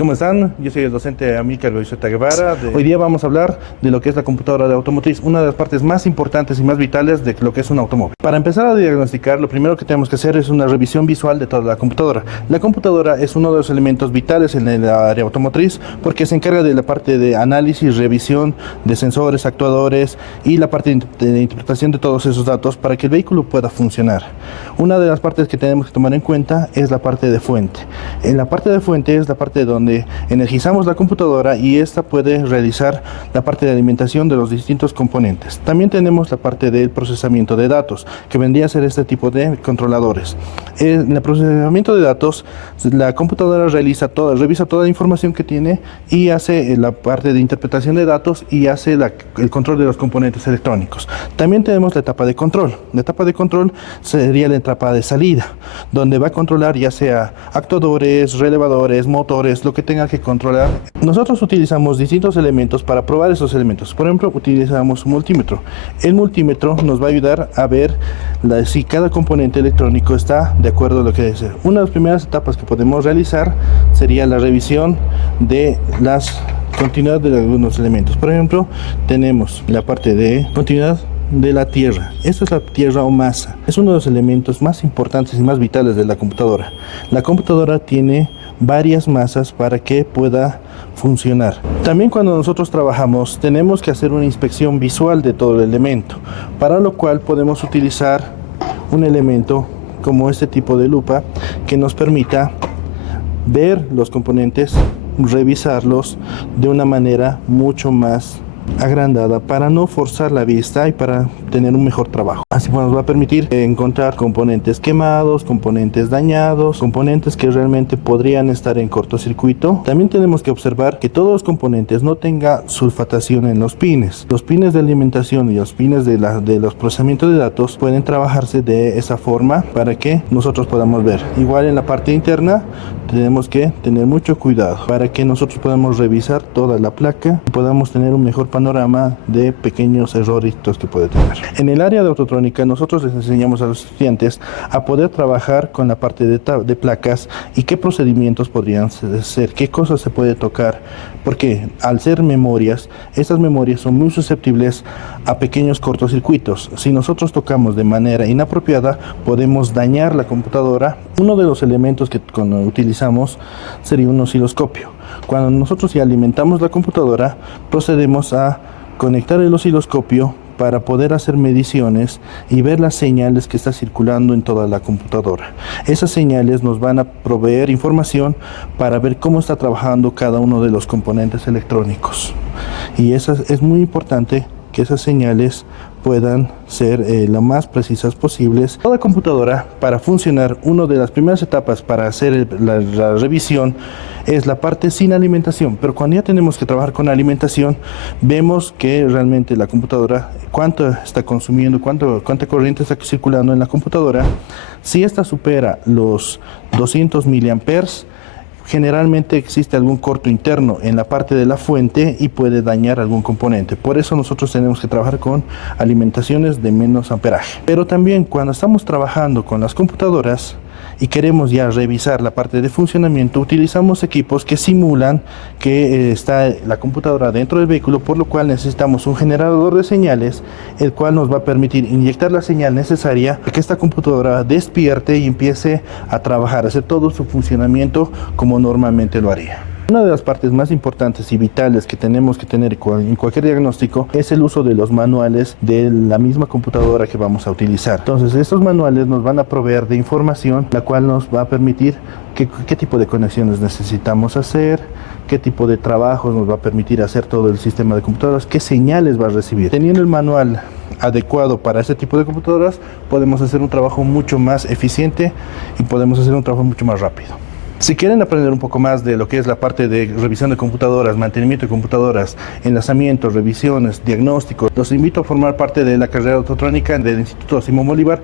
¿Cómo están? Yo soy el docente Amílcar Goizueta Guevara. Hoy día vamos a hablar de lo que es la computadora de automotriz, una de las partes más importantes y más vitales de lo que es un automóvil. Para empezar a diagnosticar, lo primero que tenemos que hacer es una revisión visual de toda la computadora. La computadora es uno de los elementos vitales en el área automotriz porque se encarga de la parte de análisis, revisión de sensores, actuadores y la parte de interpretación de todos esos datos para que el vehículo pueda funcionar. Una de las partes que tenemos que tomar en cuenta es la parte de fuente. En la parte de fuente es la parte donde energizamos la computadora y esta puede realizar la parte de alimentación de los distintos componentes. También tenemos la parte del procesamiento de datos, que vendría a ser este tipo de controladores. En el procesamiento de datos, la computadora revisa toda la información que tiene y hace la parte de interpretación de datos y hace el control de los componentes electrónicos. También tenemos la etapa de control. La etapa de control sería la etapa de salida, donde va a controlar ya sea actuadores, relevadores, motores, lo que tenga que controlar. Nosotros utilizamos distintos elementos para probar esos elementos. Por ejemplo, utilizamos un multímetro. El multímetro nos va a ayudar a ver si cada componente electrónico está de acuerdo a lo que debe ser. Una de las primeras etapas que podemos realizar sería la revisión de las continuidad de algunos elementos. Por ejemplo, tenemos la parte de continuidad de la tierra. Esto es la tierra o masa. Es uno de los elementos más importantes y más vitales de la computadora. La computadora tiene varias masas para que pueda funcionar. También cuando nosotros trabajamos tenemos que hacer una inspección visual de todo el elemento, para lo cual podemos utilizar un elemento como este tipo de lupa que nos permita ver los componentes, revisarlos de una manera mucho más agrandada para no forzar la vista y para tener un mejor trabajo. Así nos va a permitir encontrar componentes quemados, componentes dañados, componentes que realmente podrían estar en cortocircuito. También tenemos que observar que todos los componentes no tengan sulfatación en los pines. Los pines de alimentación y los pines de los procesamientos de datos pueden trabajarse de esa forma para que nosotros podamos ver. Igual en la parte interna tenemos que tener mucho cuidado para que nosotros podamos revisar toda la placa y podamos tener un mejor panorama de pequeños erroritos que puede tener. En el área de autotrónica nosotros les enseñamos a los estudiantes a poder trabajar con la parte de placas y qué procedimientos podrían ser, qué cosas se puede tocar, porque al ser memorias, estas memorias son muy susceptibles a pequeños cortocircuitos. Si nosotros tocamos de manera inapropiada, podemos dañar la computadora. Uno de los elementos que utilizamos sería un osciloscopio. Cuando nosotros ya alimentamos la computadora, procedemos a conectar el osciloscopio para poder hacer mediciones y ver las señales que está circulando en toda la computadora. Esas señales nos van a proveer información para ver cómo está trabajando cada uno de los componentes electrónicos. Y es muy importante que esas señales puedan ser lo más precisas posibles. Toda computadora, para funcionar, una de las primeras etapas para hacer la revisión es la parte sin alimentación, pero cuando ya tenemos que trabajar con alimentación, vemos que realmente la computadora, cuánto está consumiendo, cuánta corriente está circulando en la computadora. Si esta supera los 200 miliamperes, generalmente existe algún corto interno en la parte de la fuente y puede dañar algún componente. Por eso nosotros tenemos que trabajar con alimentaciones de menos amperaje. Pero también cuando estamos trabajando con las computadoras y queremos ya revisar la parte de funcionamiento, utilizamos equipos que simulan que está la computadora dentro del vehículo, por lo cual necesitamos un generador de señales, el cual nos va a permitir inyectar la señal necesaria para que esta computadora despierte y empiece a trabajar, a hacer todo su funcionamiento como normalmente lo haría. Una de las partes más importantes y vitales que tenemos que tener en cualquier diagnóstico es el uso de los manuales de la misma computadora que vamos a utilizar. Entonces, estos manuales nos van a proveer de información, la cual nos va a permitir qué tipo de conexiones necesitamos hacer, qué tipo de trabajos nos va a permitir hacer todo el sistema de computadoras, qué señales va a recibir. Teniendo el manual adecuado para este tipo de computadoras, podemos hacer un trabajo mucho más eficiente y podemos hacer un trabajo mucho más rápido. Si quieren aprender un poco más de lo que es la parte de revisión de computadoras, mantenimiento de computadoras, enlazamientos, revisiones, diagnósticos, los invito a formar parte de la carrera de autotrónica del Instituto Simón Bolívar.